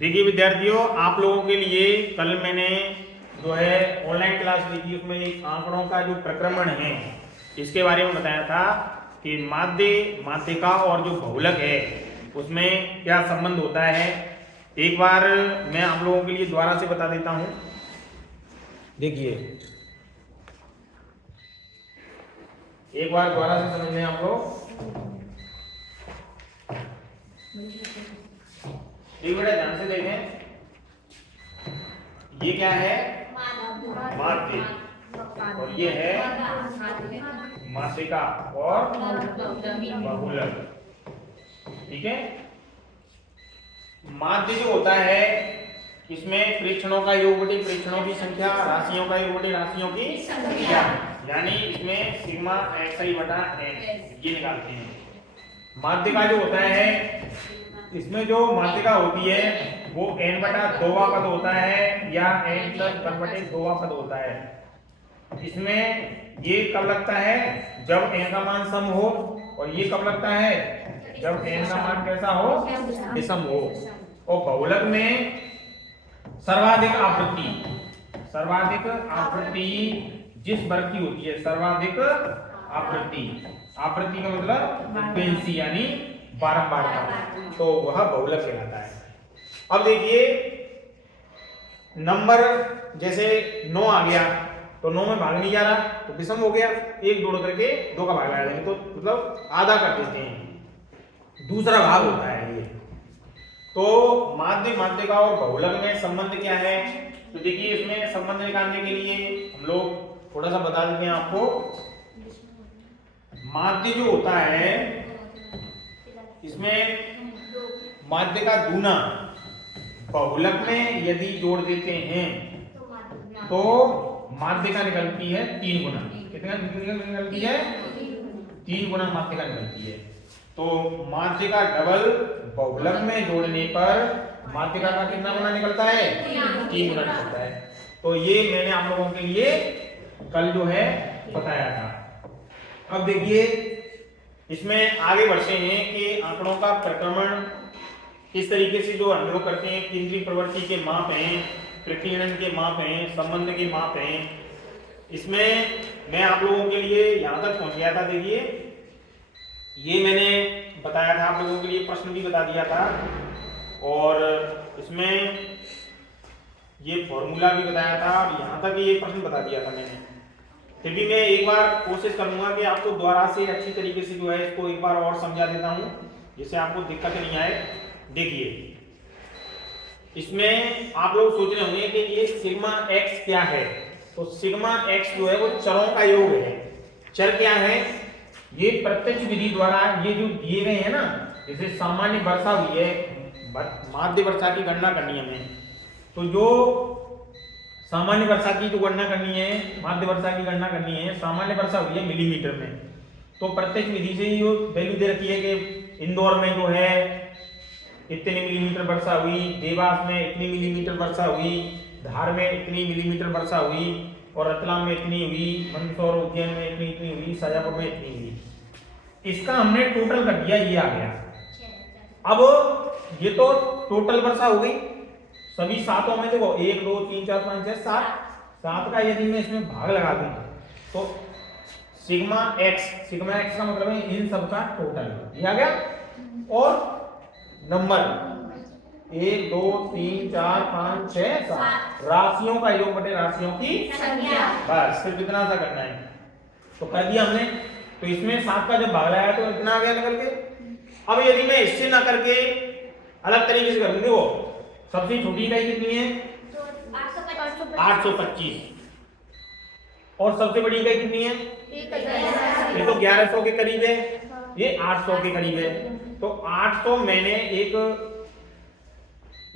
देखिए विद्यार्थियों, आप लोगों के लिए कल मैंने जो है ऑनलाइन क्लास ली थी, उसमें एक आंकड़ों का जो प्रक्रमण है इसके बारे में बताया था कि माध्य, माध्यिका और जो बहुलक है उसमें क्या संबंध होता है। एक बार मैं आप लोगों के लिए दोबारा से बता देता हूं। देखिए एक बार दोबारा से समझ लें आप लोग। एक बेटा ध्यान से देखें, ये क्या है? माध्य, और ये है माध्यिका और बहुलक। ठीक है। माध्य जो होता है इसमें प्रेक्षणों का योग बटे प्रेक्षणों की संख्या, राशियों का योग बटे राशियों की संख्या, यानी इसमें सिग्मा xi बटा n ये निकालते हैं। माध्यिका जो होता है इसमें जो माध्यिका होती है वो n बटा 2वां पद होता है या n प्लस 1 बटे 2वां पद होता है। इसमें ये कब लगता है? जब n का मान सम हो, और ये कब लगता है? जब n का मान कैसा हो? विषम हो। और बहुलक में सर्वाधिक आवृत्ति, सर्वाधिक आवृत्ति जिस वर्ग की होती है, सर्वाधिक आवृत्ति, आवृत्ति का मतलब फ्रीक्वेंसी यानी बारंबारता, तो वह बहुलक कहलाता है। अब देखिए नंबर जैसे 9 आ गया तो 9 में भाग नहीं जा रहा तो विषम हो गया, एक जोड़ करके 2 का भाग लगा देंगे तो मतलब आधा कर देते हैं, दूसरा भाग होता है ये। तो माध्य, माध्यिका और बहुलक में संबंध क्या है? तो देखिए इसमें संबंध निकालने के लिए हम लोग थोड़ा सा बता देते हैं आपको। माध्य जो होता है इसमें माध्य का दूना बहुलक में यदि जोड़ देते हैं तो माध्यिका निकलती है 3 गुना। कितना निकलती है? 3 गुना माध्यिका निकलती है। तो माध्यिका डबल बहुलक में जोड़ने पर माध्यिका का कितना गुना निकलता है? 3 गुना निकलता है। तो ये मैंने आप लोगों के लिए कल जो है बताया था। अब देखिए इसमें आगे बढ़ते हैं कि आंकड़ों का प्रक्रमण किस तरीके से जो हम लोग करते हैं। केंद्रीय प्रवृत्ति के माप हैं, प्रकीर्णन के माप हैं, संबंध के माप हैं। इसमें मैं आप लोगों के लिए यहां तक पहुंच गया था। देखिए ये मैंने बताया था आप लोगों के लिए, प्रश्न भी बता दिया था और इसमें ये फॉर्मूला भी बताया था और यहां तक ये प्रश्न बता दिया था मैंने। फिर भी मैं एक बार कोशिश करूंगा कि आपको दोबारा से अच्छी तरीके से जो है इसको एक बार और समझा देता हूं जिससे आपको दिक्कत नहीं आए। देखिए इसमें आप लोग सोच रहे होंगे कि ये सिग्मा x क्या है। तो सिग्मा x जो है वो चरों का योग है। चर क्या है? ये प्रत्यक्ष विधि द्वारा ये जो दिए गए हैं ना, जैसे सामान्य वर्षा हुई है, माध्य वर्षा की गणना करनी है हमें, तो जो सामान्य वर्षा की जो गणना करनी है, माध्य वर्षा की गणना करनी है, सामान्य वर्षा हुई है मिलीमीटर में, तो प्रत्यक्ष विधि से ही वैल्यू दे रखी है कि इंदौर में जो है इतनी मिलीमीटर वर्षा हुई, देवास में इतनी मिलीमीटर वर्षा हुई, धार में इतनी मिलीमीटर वर्षा हुई, और रतलाम में इतनी हुई, मंदसौर उज्जैन में इतनी हुई, शाजापुर में इतनी हुई। इसका हमने टोटल कर दिया, ये आ गया। अब ये तो टोटल वर्षा हो गई सभी सातों में। देखो 1 2 3 4 5 6 7 का यदि मैं इसमें भाग लगा दूं तो सिग्मा x का मतलब है इन सब का टोटल, ये आ गया। और नंबर 1 2 3 4 5 6 7 राशियों का योग बटे राशियों की संख्या, बस सिर्फ इतना सा करना है। तो कर दिया हमने। तो इसमें 7 का जब भाग लगाया तो इतना आ गया निकल के। अब यदि मैं इससे ना करके अलग तरीके से कर दूं, देखो सबसे छोटी इकाई कितनी है? 825। और सबसे बड़ी इकाई कितनी है? ये तो 1100 के करीब है, ये 800 के करीब है। तो 800 मैंने एक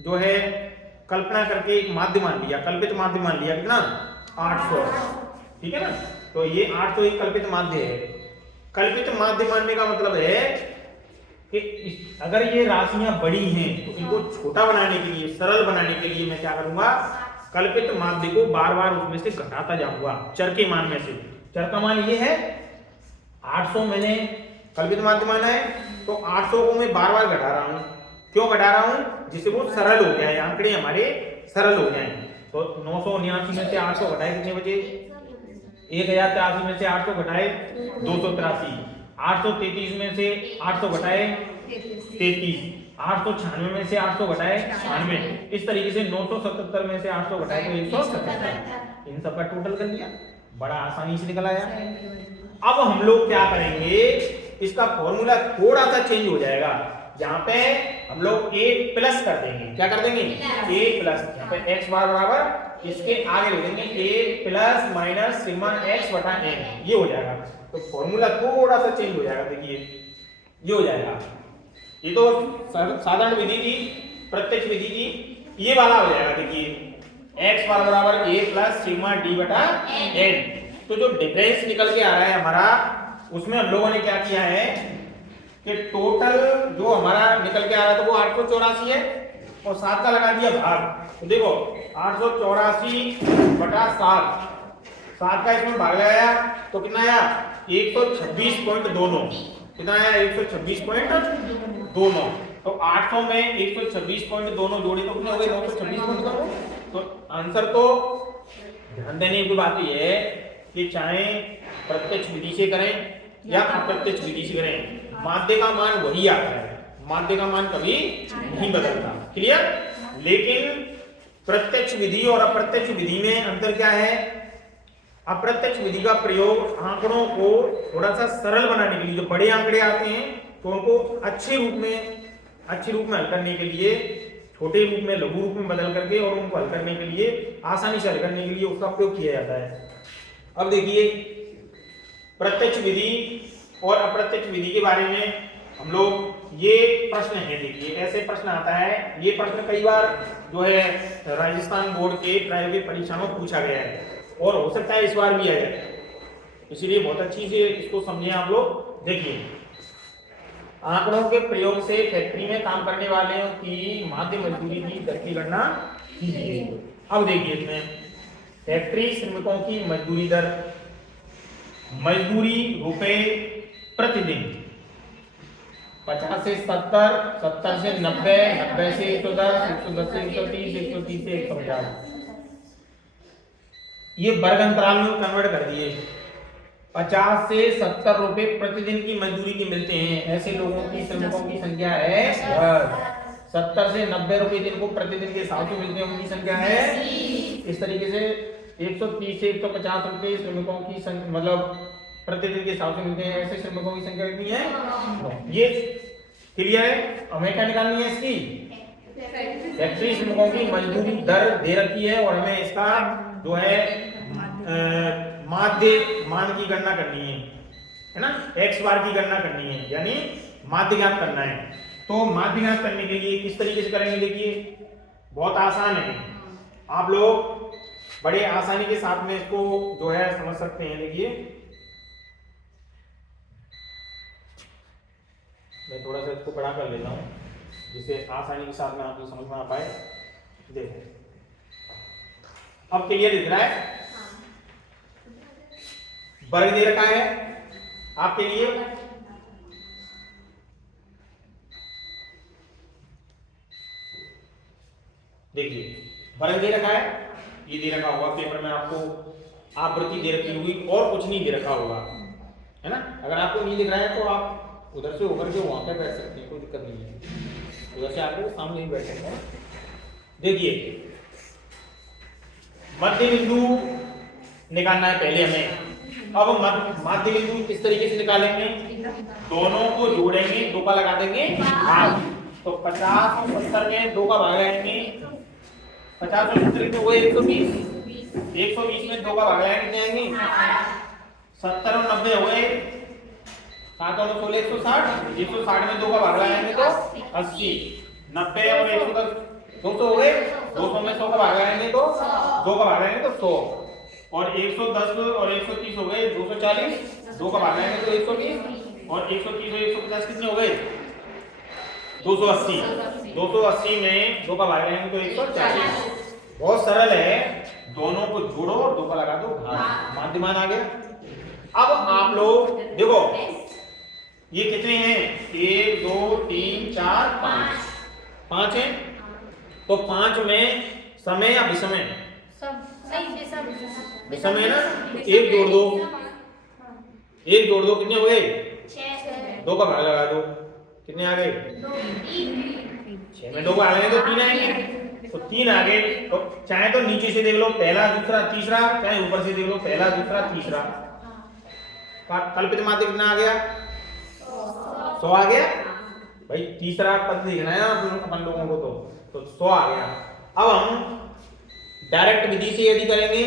जो है कल्पना करके एक माध्य मान लिया, कल्पित माध्य मान लिया। कितना? 800, ठीक है ना। तो ये 800 एक कल्पित माध्य है। कल्पित माध्य मानने का मतलब है कि अगर ये राशियां बड़ी हैं तो इनको छोटा बनाने के लिए, सरल बनाने के लिए मैं क्या करूंगा? कल्पित माध्य को बार बार उसमें से घटाता जाऊंगा, चर के मान में से। चर का मान ये है 800, मैंने कल्पित माध्य माना है, तो 800 को मैं बार बार घटा रहा हूं। क्यों घटा रहा हूं? जिससे वो सरल हो जाए, आंकड़े हमारे सरल हो जाएं। तो 979 में से 800 घटाए कितने बचे? 1083 में से 800 घटाए 283, 833 में से 800 घटाए 33, 896 में से 800 घटाए 96, इस तरीके से 977 में से 800 घटाए तो 177। इन सब का टोटल कर लिया, बड़ा आसानी से निकल आया। अब हम लोग क्या करेंगे, इसका फॉर्मूला थोड़ा सा चेंज हो जाएगा। यहाँ पे हम लोग a प्लस कर देंगे, क्या कर देंगे? a प्लस, यहाँ पे x बार बराबर इसके आगे लिख देंगे a plus minus sigma x बटा n, ये हो जाएगा। तो फॉर्मूला थोड़ा सा चेंज हो जाएगा, देखिए ये हो जाएगा। ये तो साधारण विधि थी, प्रत्यक्ष विधि थी, ये वाला हो जाएगा। देखिए x बार बराबर a प्लस सिग्मा d बटा n। तो जो डिफरेंस निकल के आ रहा है हमारा, उसमें हम लोगों ने क्या किया है कि टोटल जो हमारा निकल के आ रहा है तो वो 884 है और 7 का लगा दिया भाग। तो देखो 884 बटा 7 का इसमें भाग लगाया तो कितना आया? 126.29। कितना आया? 126.29। तो 800 में 126.29 जोड़े तो कितने हो गए? 926.29। तो आंसर तो ध्यान देने की बात यह है कि चाहे प्रत्यक्ष विधि से करें या अप्रत्यक्ष विधि से करें, माध्य का मान वही आता है, माध्य का मान कभी नहीं बदलता। क्लियर? लेकिन प्रत्यक्ष विधि और अप्रत्यक्ष विधि में अंतर क्या है? अप्रत्यक्ष विधि का प्रयोग आंकड़ों को थोड़ा सा सरल बनाने के लिए, जो बड़े आंकड़े आते हैं तो उनको अच्छे रूप में हल करने के लिए, छोटे रूप में लघु रूप में बदल करके और उनको हल करने के लिए, आसानी से हल करने के लिए उसका प्रयोग किया जाता है। अब देखिए प्रत्यक्ष विधि और अप्रत्यक्ष विधि के बारे में हम लोग, ये प्रश्न है, देखिए ऐसे प्रश्न आता है। ये प्रश्न कई बार जो है राजस्थान बोर्ड के प्रायोगिक परीक्षा में पूछा गया है और हो सकता है इस बार भी आ जाए, इसलिए बहुत अच्छी से इसको समझें आप लोग। देखिए आंकड़ों के प्रयोग से फैक्ट्री में काम करने वालों की माध्य मजदूरी की दर की गणना कीजिए। अब देखिए इसमें फैक्ट्री श्रमिकों की मजदूरी दर, मजदूरी रुपए प्रतिदिन 50 से 70, 70 से 90, 90 से 110, 110 से 130, 130 से 150, ये वर्ग अंतराल में कन्वर्ट कर दिए। 50 से 70 रुपए प्रतिदिन की मजदूरी के मिलते हैं, ऐसे लोगों की, श्रमिकों की संख्या है 70 से 90 रुपए दिन को प्रतिदिन के हिसाब से मिलते हैं, उनकी संख्या है। इस तरीके से 130 से 150 रुपए श्रमिकों की संख्या, मतलब प्रतिदिन के हिसाब से मिलते हैं, ऐसे श्रमिकों की संख्या कितनी है? ये क्लियर है? हमें क्या निकालनी है इसकी? फैक्ट्री श्रमिकों की मजदूरी दर दे रखी है और हमें इसका जो है माध्य मान की गणना करनी है ना, x बार की गणना करनी है, यानी माध्य ज्ञात करना है। तो माध्य ज्ञात करने के लिए किस तरीके से करेंगे? देखिए बहुत आसान है, आप लोग बड़े आसानी के साथ में इसको जो है समझ सकते हैं। देखिए मैं थोड़ा सा इसको बड़ा कर लेता हूं जिससे आसानी के साथ में आपको समझ में आ पाए। देखो अब क्लियर दिख रहा है? वर्ग दे रखा है आपके लिए, देखिए वर्ग दे रखा है, ये दे रखा होगा पेपर में आपको, आवृत्ति दे रखी हुई और कुछ नहीं दे रखा होगा, है ना। अगर आपको नहीं दिख रहा है तो आप उधर से होकर के वहां पे बैठ सकते हैं, कोई दिक्कत नहीं है, उधर से आकर सामने ही बैठ सकते हैं। देखिए मध्य बिंदु निकालना है पहले हमें। अब मध्य बिंदु किस तरीके से निकालेंगे? दोनों को जोड़ेंगे, 2 का लगा देंगे भाग। तो 50 और 70 में 2 का भाग लगाएंगे, 50 और 70 में हुए 120, 120 में 2 का भाग लगाएंगे कितने आएंगे? 70 और 90 हुए 7 और 16 160, 160 में 2 का भाग लगाएंगे तो 80, 90 और 110 200 हो गए, 200 में 100 का भाग लगाएंगे तो 2 का भाग लगाएंगे तो 100, और 110 और 130 हो गए 240, 2 का भाग लगाएंगे तो 120, और 130 और 150 कितने हो गए? 280, 280 में 2 का भाग लगाएंगे तो 140। बहुत सरल है, दोनों को जोड़ो और 2 का लगा दो भाग, माध्यमान आ गया। अब आप लोग देखो ये कितने हैं? 1 2 3 4 5, 5 है, तो 5 में समय या विषमय? विषमय है ना, तो 1 जोड़ दो, 1 जोड़ दो, कितने हो गए? 2 का भाग लगा दो, कितने आ गए? 6 में 2 का भाग लगाएंगे तो 3 आएंगे, तो 3 आ गए। तो चाहे तो नीचे से देख लो पहला दूसरा तीसरा, चाहे ऊपर से देख लो पहला दूसरा तीसरा। कल्पित माध्य कितना आ गया? 100 आ गया भाई, तीसरा पद देखना है अपन लोगों को, तो 100 आ गया। अब हम डायरेक्ट विधि से यदि करेंगे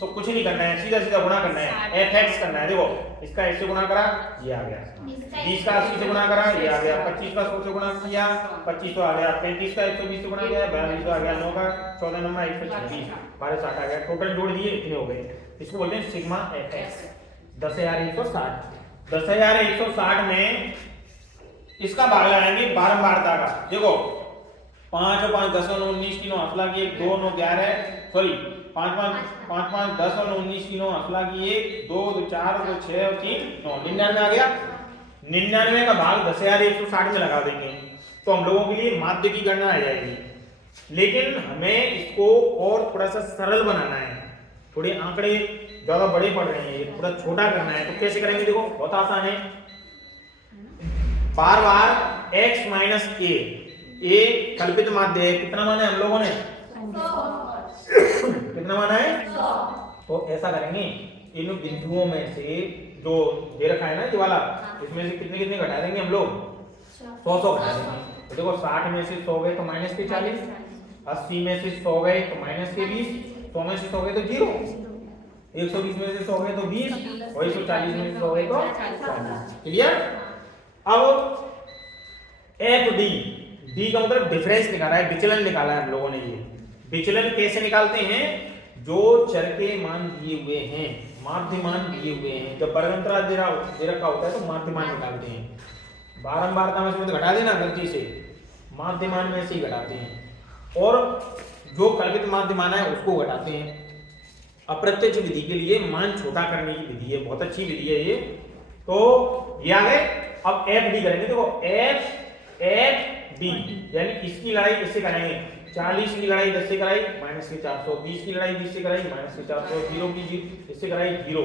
तो कुछ नहीं करना है, सीधा सीधा गुणा करना है, fx करना है। देखो इसका 1 से गुणा करा, ये आ गया, 20 का 80 से गुणा करा, ये आ गया, 25 का 100 से गुणा किया, 2500 आ गया, 35 का 120 से गुणा किया, 42 आ गया, 9 का 14 नंबर 126, 1260 आ गया। टोटल जोड़ दिए, इतने हो गए। इसको बोलते हैं सिग्मा fx। 10160, 10160 में इसका भाग लगाएंगे बारंबारता का। देखो 5 और 5 10 और 19 की 9 हसला की 1, 2 9 11, सॉरी 5 5 10 और 19 की 9 हसला की 1, 2 2 4 2 6 और 3 9, 99 आ गया। 99 का भाग 10160 में लगा देंगे तो हम लोगों के लिए माध्य की गणना आ जाएगी। लेकिन हमें इसको और थोड़ा सा सरल बनाना है, थोड़े आंकड़े ज्यादा बड़े पड़ रहे हैं, ये थोड़ा छोटा करना है। तो कैसे करेंगे? देखो बहुत आसान है, बार बार x माइनस a कल्पित माध्य है, कितना माना है हम लोगों ने? 100। कितना माना है? 100। तो ऐसा करेंगे, इन बिंदुओं में से जो दे रखा है ना ये वाला, इसमें से कितने कितने घटा देंगे हम लोग? 100 घटा देंगे। तो देखो 60 में से 100 गए तो माइनस के 40, 80 में से 100 गए तो माइनस के 20, 100 में से 100 गए तो 0, 120 में से 100 गए तो 20 और 140 में से 100 गए तो 40। क्लियर? अब FD, D का मतलब डिफरेंस निकाला है, विचलन निकाला है हम लोगों ने। ये विचलन कैसे निकालते हैं? जो चर के मान दिए हुए हैं, माध्य मान दिए हुए हैं, जब वर्गंतराल दे रखा होता है तो माध्य मान निकालते हैं। बारंबारता में से घटा देना गलती से, माध्य मान में से ही घटाते हैं, और जो कल्पित माध्य मान है उसको घटाते हैं। अप्रत्यक्ष विधि के लिए मान छोटा करने की विधि है, बहुत अच्छी विधि है ये। तो ये आ गए। अब FD करेंगे, देखो FD यानी इसकी लड़ाई इससे कराएंगे, 40 की लड़ाई 10 से कराई माइनस के 400, 20 की लड़ाई 20 से कराई माइनस के 400, 0 की इससे कराई 0,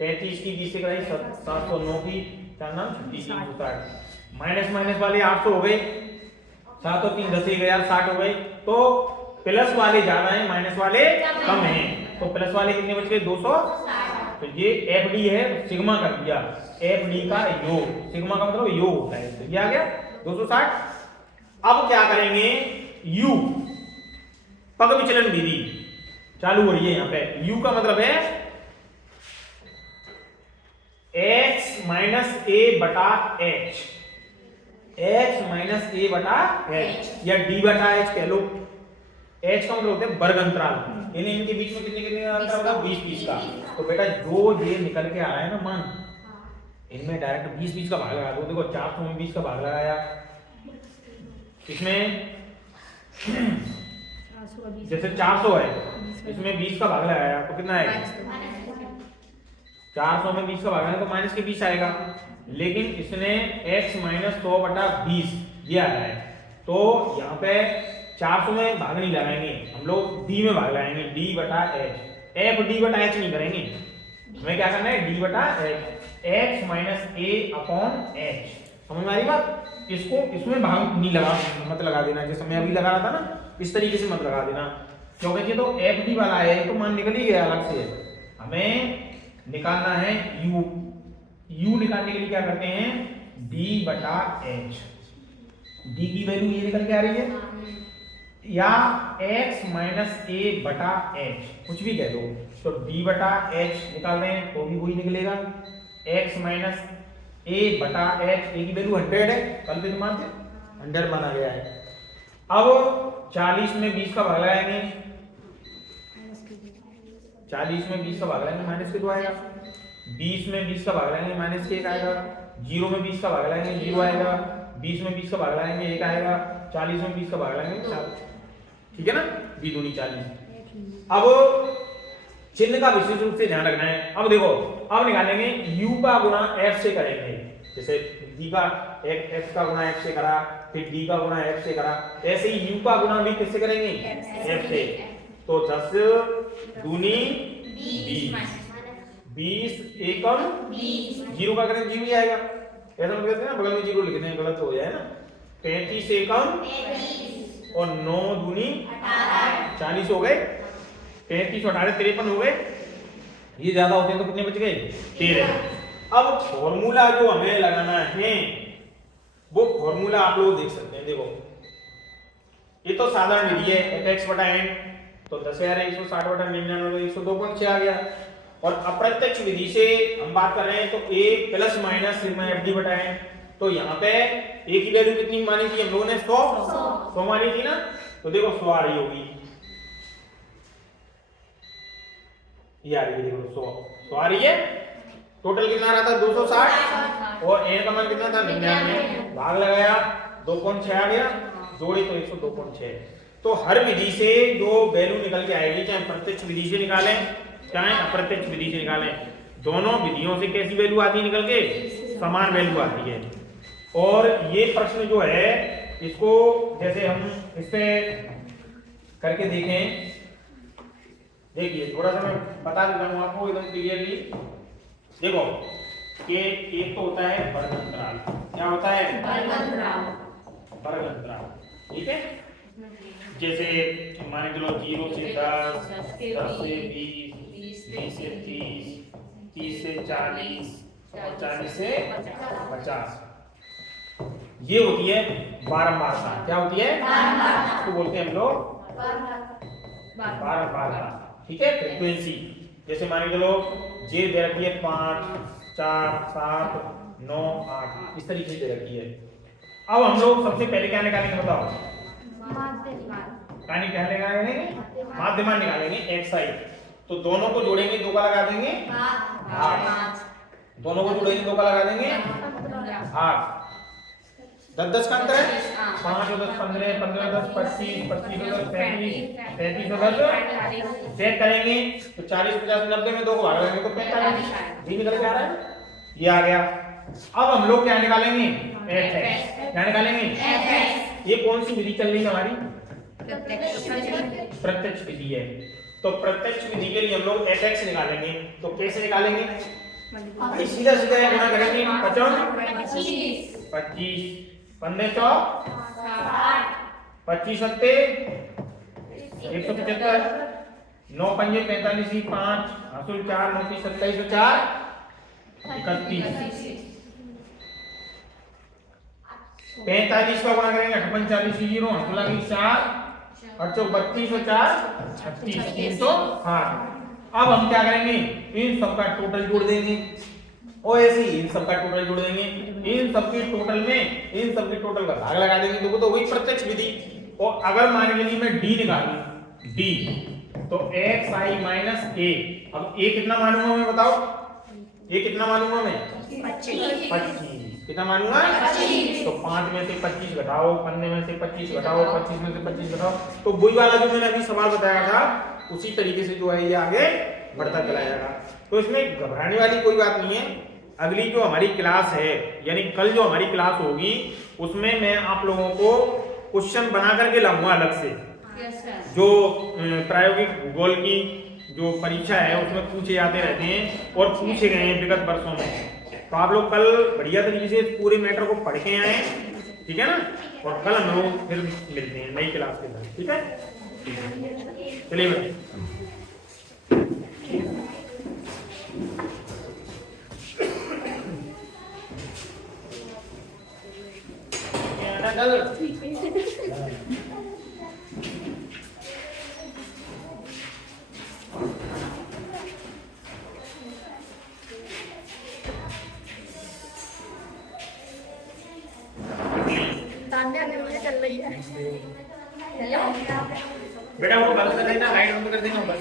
35 की 20 से कराई 709 की 4 नाम 360, माइनस माइनस वाले 800 हो गए, 7 और 3 10 1060 हो गए। तो प्लस वाले ज्यादा हैं, माइनस वाले कम हैं, तो प्लस वाले कितने बच गए? 260। तो ये FD है, सिग्मा कर दिया, FD का योग, सिग्मा का मतलब योग होता है, तो ये आ गया 260। अब क्या करेंगे? U पग विचलन विधि चालू हो रही है यहाँ पे। U का मतलब है x माइनस a बटा h, x माइनस a बटा h या d बटा h कह लो। h का मतलब होता है वर्ग अंतराल, यानी इनके बीच में कितने कितने अंतर होगा? 20-20 का। तो बेटा जो ये निकल के आ रहा है ना मान, इनमें डायरेक्ट 20-20 का भाग लगा दो। देखो 400 में 20 का भाग लगाया, इसमें जैसे 400 है, इसमें 20 का भाग लगाया तो कितना आएगा? 400 में 20 का भाग लगाया तो माइनस के 20 आएगा। लेकिन इसने x माइनस 100 बटा 20 ये आ रहा है, तो यहाँ पे 400 में भाग नहीं लगाएंगे हम लोग, d में भाग लगाएंगे, d बटा h। FD बटा h नहीं करेंगे, हमें क्या करना है? d बटा h, x minus a upon h। समझ में आ रही बात? इसको इसमें भाग नहीं लगा, मत लगा देना, जैसे मैं अभी लगा रहा था ना, इस तरीके से मत लगा देना, क्योंकि ये तो FD वाला है, तो मान निकल ही गया अलग से। हमें निकालना है u निकालने के लिए क्या करते हैं? d बटा h, d की वैल्यू ये निकल के आ रही है, या x माइनस a बटा h, कुछ भी कह दो। तो d बटा h निकाल रहे हैं तो भी वही निकलेगा, x माइनस a बटा h, a की वैल्यू 100 है, कल्पित माध्य 100 माना गया है। अब 40 में 20 का भाग लगाएंगे, 40 में 20 का भाग लगाएंगे माइनस के 2 आएगा, 20 में 20 का भाग लगाएंगे माइनस के 1 आएगा, 0 में 20 का भाग लगाएंगे 0 आएगा, 20 में 20 का भाग लगाएंगे 1 आएगा, 40 में 20 का भाग लगाएंगे 4। ठीक है ना, 2 दूनी 40। अब चिन्ह का विशेष रूप से ध्यान रखना है। अब देखो, अब निकालेंगे u का गुणा f से करेंगे, जैसे d का x का गुणा f से करा फिर d का गुणा f से करा, ऐसे ही u का गुणा भी किससे करेंगे, f से। तो 10 दूनी 20 एकम 0 का करें 0 ही आएगा, ऐसा मतलब कहते हैं ना, बगल में 0 लिख दें गलत हो जाए ना। 35 एकम और 9 दूनी 40 हो गए, 35 और 18 53 हो गए। ये ज्यादा होते हैं तो कितने बच गए, 13। अब फॉर्मूला जो हमें लगाना है वो फॉर्मूला आप लोग देख सकते हैं। देखो ये तो साधारण विधि है, fx बटा n, तो 10,160 बटा 99 102.6 आ गया। और अप्रत्यक्ष विधि से हम बात कर रहे हैं तो a plus minus sigma fd बटा n, तो यहाँ पे a की वैल्यू कितनी मानी थी हम लोगों ने, 100 मानी थी ना, तो देखो 100 आ रही होगी, ये आ रही है, देखो 100 आ रही है। टोटल कितना रहा था 260 और n का मान कितना था 99, भाग लगाया 2.6 आ गया, जोड़े तो 102.6। तो हर विधि से जो वैल्यू निकल के आएगी, चाहे प्रत्यक्ष विधि से निकालें चाहे अप्रत्यक्ष विधि से निकालें, दोनों विधियों से कैसी वैल्यू आती है निकल के, समान वैल्यू आती है। और ये प्रश्न जो है इसको जैसे हम इस पे करके देखें, देखिए थोड़ा सा मैं बता देता हूँ आपको एकदम क्लियरली। देखो कि एक तो होता है वर्ग अंतराल, क्या होता है वर्ग अंतराल, ठीक है। जैसे मान के लो 0 से 10, 10 से 20, 20 से 30, 30 से 40 और 40 से 50, ये होती है बारंबारता। क्या होती है, तो बोलते हैं हम लोग बारंबारता, ठीक है, फ्रीक्वेंसी। जैसे मान के लो जे दे रखी है 5, 4, 7, 9, 8, इस तरीके से दे रखी है। अब हम लोग सबसे पहले क्या निकालेंगे बताओ, क्या निकालेंगे, माध्यमान निकालेंगे xi। तो दोनों को जोड़ेंगे 2 का लगा देंगे 8, दोनों को जोड़ेंगे 2 का लगा देंगे 8, 10 का अंतर है, 5 और 10 15, 15 10 25, 25 और 10 35, 35 और 10 चेक करेंगे तो 40 50 90 में 2 को भाग लगाएंगे तो 45, ये निकल के आ रहा है, ये आ गया। अब हम लोग क्या निकालेंगे, fx, क्या निकालेंगे fx। ये कौन सी विधि चल रही है हमारी, प्रत्यक्ष विधि है। तो प्रत्यक्ष विधि के लिए हम लोग fx निकालेंगे, तो कैसे निकालेंगे, सीधा सीधा गुणा करेंगे 25 15 4 25 सत्ते 175, 9 पंजे 45, 5 हासुल 4 9 27 4 31, 45 का गुणा करेंगे 58 40 0 हासुल लगी 4 और 32 और 4 36 308। अब हम क्या करेंगे, इन सब का टोटल जोड़ देंगे और ऐसे ही इन सब का टोटल जोड़ देंगे, इन सब के टोटल में इन सब के टोटल का भाग लगा देंगे, देखो तो वही प्रत्यक्ष विधि। और अगर मान के लिए मैं d निकालूं, d तो xi माइनस a, अब a कितना मानूंगा मैं बताओ, a कितना मानूंगा मैं 25, कितना मानूंगा 25। तो 5 में से 25 घटाओ, 15 में से 25 घटाओ, 25 में से 25 घटाओ, तो वही वाला जो मैंने अभी सवाल बताया था उसी तरीके से जो है ये आगे बढ़ता चला जाएगा। तो इसमें घबराने वाली कोई बात नहीं है। अगली जो हमारी क्लास है, यानी कल जो हमारी क्लास होगी उसमें मैं आप लोगों को क्वेश्चन बना करके लाऊंगा अलग से, जो प्रायोगिक भूगोल की जो परीक्षा है उसमें पूछे जाते रहते हैं और पूछे गए हैं विगत वर्षों में। तो आप लोग कल बढ़िया तरीके से पूरे मैटर को पढ़ के आए, ठीक है ना। और कल हम लोग फिर मिलते हैं नई क्लास के साथ, ठीक है। चलिए बच्चे, चल रही है बेटा वो बंद कर देना, लाइट बंद कर देना बस।